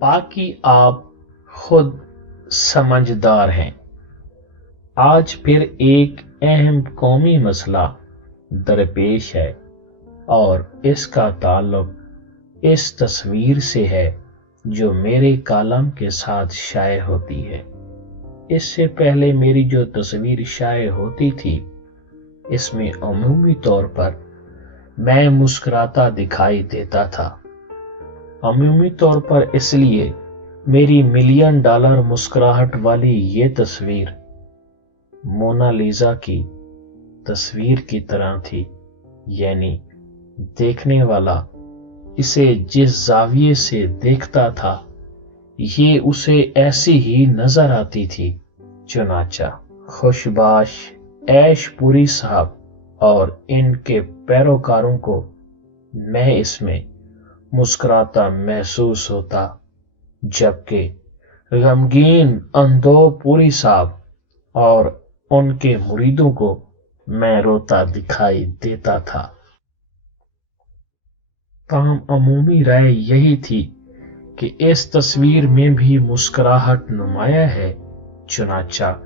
बाकी आप खुद समझदार हैं। आज फिर एक अहम कौमी मसला दरपेश है और इसका ताल्लुक इस तस्वीर से है जो मेरे कालम के साथ शाये होती है। इससे पहले मेरी जो तस्वीर शाये होती थी, इसमें अमूमी तौर पर मैं मुस्कुराता दिखाई देता था। अमूमी तौर पर इसलिए मेरी $1 मिलियन मुस्कुराहट वाली ये तस्वीर मोनालिसा की तस्वीर की तरह थी, यानी देखने वाला इसे जिस जाविये से देखता था ये उसे ऐसी ही नजर आती थी। चुनाचा खुशबाश ऐशपुरी साहब और इनके पैरोकारों को मैं इसमें मुस्कुराता महसूस होता, जबकि गमगीन अंधोपुरी साहब और उनके मुरीदों को मैं रोता दिखाई देता था। ताहम अमूमी राय यही थी कि इस तस्वीर में भी मुस्कुराहट नुमाया है। चुनाचा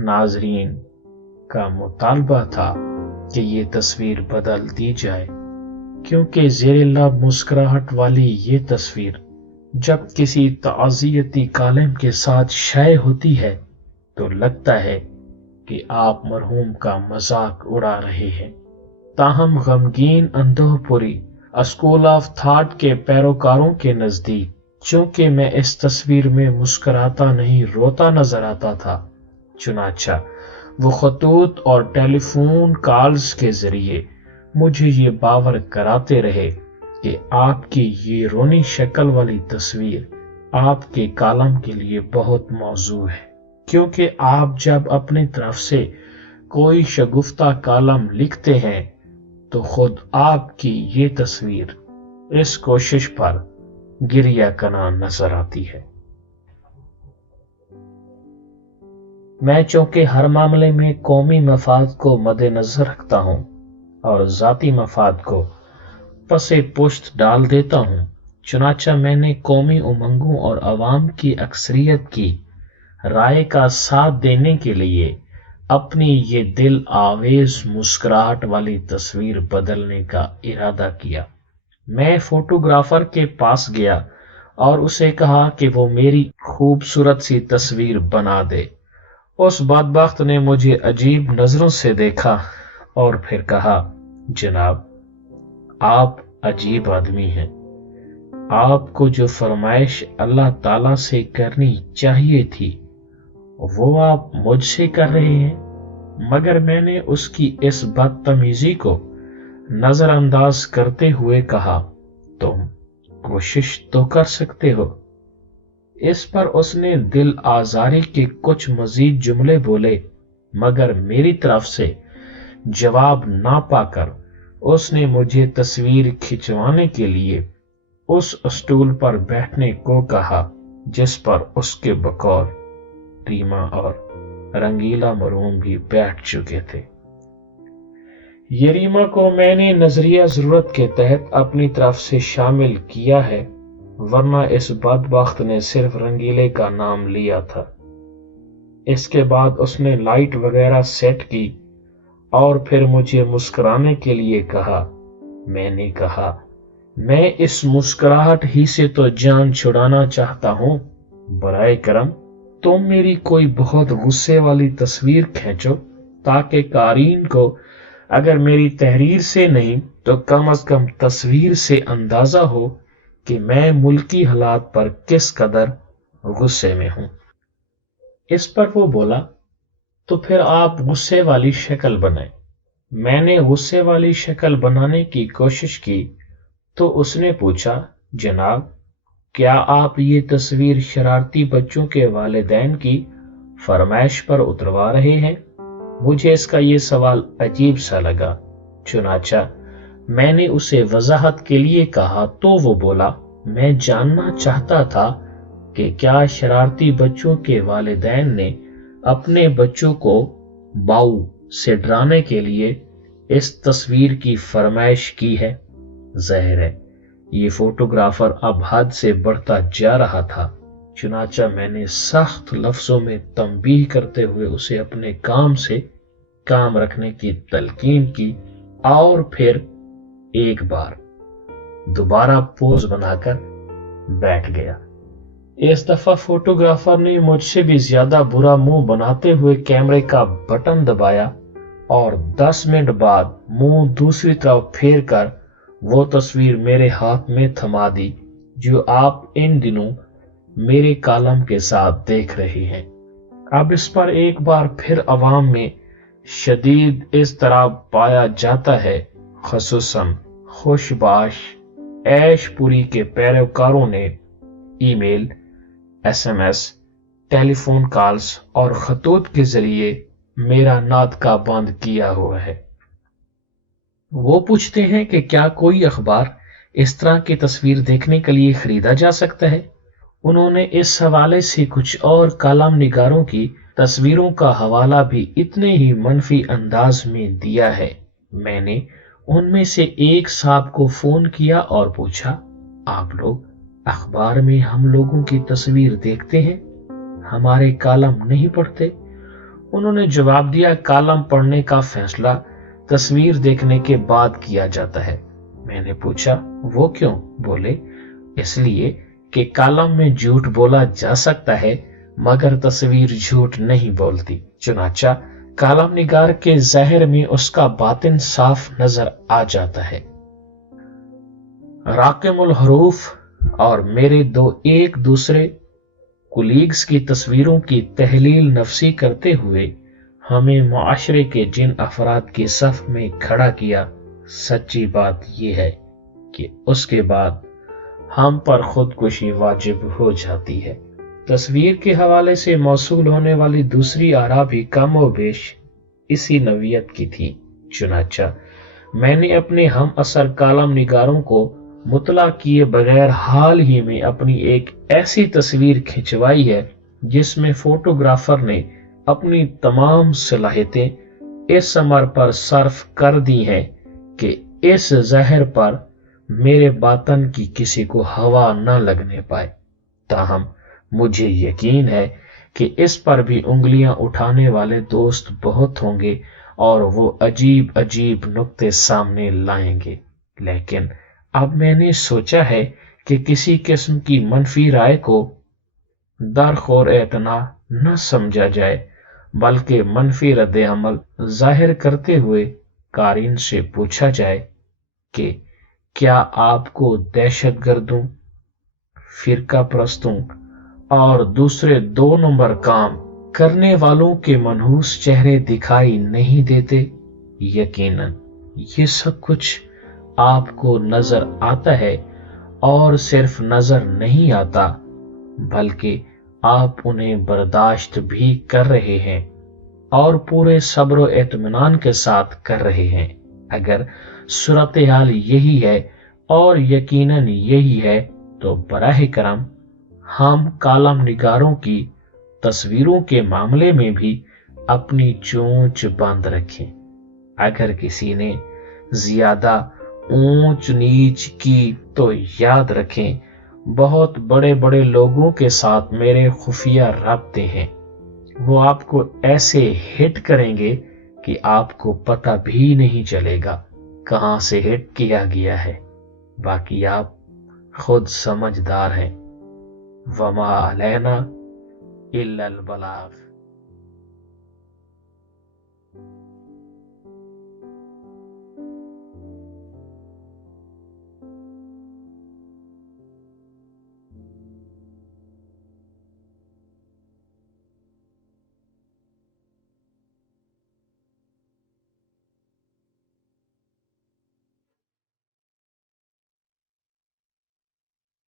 नाजरीन का मुतालबा था कि ये तस्वीर बदल दी जाए, क्योंकि ज़ेर-ए-लब मुस्कुराहट वाली ये तस्वीर जब किसी ताज़ियती कालम के साथ शाये होती है तो लगता है कि आप मरहूम का मजाक उड़ा रहे हैं। ताहम गमगीन अंधोपुरी स्कूल ऑफ थॉट के पैरोकारों के नजदीक चूंकि मैं इस तस्वीर में मुस्कुराता नहीं रोता नजर आता था, चुनाचा वो खतूत और टेलीफोन कॉल्स के जरिए मुझे ये बावर कराते रहे कि आपकी ये रोनी शक्ल वाली तस्वीर आपके कालम के लिए बहुत मौजू है, क्योंकि आप जब अपनी तरफ से कोई शगुफ्ता कालम लिखते हैं तो खुद आपकी ये तस्वीर इस कोशिश पर गिरिया कना नजर आती है। मैं चूंकि हर मामले में कौमी मफाद को मद्देनजर रखता हूं और जाती मफाद को पसे पुश्त डाल देता हूं, चुनाचा मैंने कौमी उमंगों और अवाम की अक्सरियत की राय का साथ देने के लिए अपनी ये दिल आवेज मुस्कुराहट वाली तस्वीर बदलने का इरादा किया। मैं फोटोग्राफर के पास गया और उसे कहा कि वो मेरी खूबसूरत सी तस्वीर बना दे। उस बदबख्त ने मुझे अजीब नजरों से देखा और फिर कहा, जनाब आप अजीब आदमी हैं, आपको जो फरमाइश अल्लाह ताला से करनी चाहिए थी वो आप मुझसे कर रहे हैं। मगर मैंने उसकी इस बदतमीजी को नजरअंदाज करते हुए कहा, तुम कोशिश तो कर सकते हो। इस पर उसने दिल आजारी के कुछ मजीद जुमले बोले, मगर मेरी तरफ से जवाब ना पाकर उसने मुझे तस्वीर खिंचवाने के लिए उस स्टूल पर बैठने को कहा जिस पर उसके बकौल रीमा और रंगीला मरहूम भी बैठ चुके थे। ये रीमा को मैंने नजरिया जरूरत के तहत अपनी तरफ से शामिल किया है, वरना इस बदबख्त ने सिर्फ रंगीले का नाम लिया था। इसके बाद उसने लाइट वगैरह सेट की और फिर मुझे मुस्कुराने के लिए कहा। मैंने कहा, मैं इस मुस्कुराहट ही से तो जान छुड़ाना चाहता हूं। बराए करम तुम मेरी कोई बहुत गुस्से वाली तस्वीर खींचो ताकि कारीन को अगर मेरी तहरीर से नहीं तो कम अज कम तस्वीर से अंदाजा हो कि मैं मुल्की हालात पर किस कदर गुस्से में हूं। इस पर वो बोला, तो फिर आप गुस्से वाली शक्ल बनाएं। मैंने गुस्से वाली शक्ल बनाने की कोशिश की तो उसने पूछा, जनाब क्या आप ये तस्वीर शरारती बच्चों के वालिदैन की फरमाइश पर उतरवा रहे हैं? मुझे इसका ये सवाल अजीब सा लगा। चुनाचा मैंने उसे वजाहत के लिए कहा तो वो बोला, मैं जानना चाहता था कि क्या शरारती बच्चों के वालिदैन ने अपने बच्चों को बाऊ से डराने के लिए इस तस्वीर की फरमाइश की है। जाहिर है ये फोटोग्राफर अब हद से बढ़ता जा रहा था। चुनाचा मैंने सख्त लफ्जों में तंबीह करते हुए उसे अपने काम से काम रखने की तलकीन की और फिर एक बार दोबारा पोज बनाकर बैठ गया। इस दफा फोटोग्राफर ने मुझसे भी ज्यादा बुरा मुंह बनाते हुए कैमरे का बटन दबाया और 10 मिनट बाद मुंह दूसरी तरफ फेर कर वो तस्वीर मेरे हाथ में थमा दी जो आप इन दिनों मेरे कॉलम के साथ देख रही हैं। अब इस पर एक बार फिर अवाम में शदीद इज़्तिराब पाया जाता है, ख़ुसूसन खुशबाश ऐशपुरी के पैरोकारों ने ईमेल, SMS, टेलीफोन कॉल्स और खतूत के जरिए मेरा नादका बंद किया हुआ है। वो पूछते हैं कि क्या कोई अखबार इस तरह की तस्वीर देखने के लिए खरीदा जा सकता है। उन्होंने इस हवाले से कुछ और कॉलम निगारों की तस्वीरों का हवाला भी इतने ही मनफी अंदाज में दिया है। मैंने उनमें से एक साहब को फोन किया और पूछा, आप लोग अखबार में हम लोगों की तस्वीर देखते हैं, हमारे कॉलम नहीं पढ़ते? उन्होंने जवाब दिया, कॉलम पढ़ने का फैसला तस्वीर देखने के बाद किया जाता है। मैंने पूछा, वो क्यों? बोले, इसलिए कि कॉलम में झूठ बोला जा सकता है मगर तस्वीर झूठ नहीं बोलती। चुनाचा कॉलम निगार के ज़ाहिर में उसका बातिन साफ नजर आ जाता है। राकिमुल हरूफ और मेरे दो एक दूसरे कुलीग्स की तस्वीरों की तहलील नफसी करते हुए हमें मुआशरे के जिन अफराद की सफ में खड़ा किया, सच्ची बात यह है कि उसके बाद हम पर खुदकुशी वाजिब हो जाती है। तस्वीर के हवाले से मौसूल होने वाली दूसरी आरा भी कम व बेश इसी नवीयत की थी। चुनाचा मैंने अपने हम असर कॉलम निगारों को मुतला किए बगैर हाल ही में अपनी एक ऐसी तस्वीर खिंचवाई है जिसमें फोटोग्राफर ने अपनी तमाम सलाहियतें इस अमर पर सर्फ कर दी हैं कि इस जहर पर मेरे बातन की किसी को हवा न लगने पाए। ताहम मुझे यकीन है कि इस पर भी उंगलियां उठाने वाले दोस्त बहुत होंगे और वो अजीब अजीब नुक्ते सामने लाएंगे, लेकिन अब मैंने सोचा है कि किसी किस्म की मनफी राय को दरखोर एतना न समझा जाए, बल्कि मनफी रद्द अमल जाहिर करते हुए कारीन से पूछा जाए कि क्या आपको दहशतगर्दों, फिरका परस्तों और दूसरे 2 नंबर काम करने वालों के मनहूस चेहरे दिखाई नहीं देते? यकीनन ये सब कुछ आपको नजर आता है और सिर्फ नजर नहीं आता बल्कि आप उन्हें बर्दाश्त भी कर रहे हैं और पूरे सब्र व इत्मीनान के साथ कर रहे हैं। अगर सूरत हाल यही है और यकीनन यही है तो बराह करम हम कॉलम निगारों की तस्वीरों के मामले में भी अपनी चोंच बांध रखें। अगर किसी ने ज्यादा ऊंच नीच की तो याद रखें, बहुत बड़े बड़े लोगों के साथ मेरे खुफिया राब्ते हैं। वो आपको ऐसे हिट करेंगे कि आपको पता भी नहीं चलेगा कहां से हिट किया गया है। बाकी आप खुद समझदार हैं। वमा अलैना इल्लल बलाग।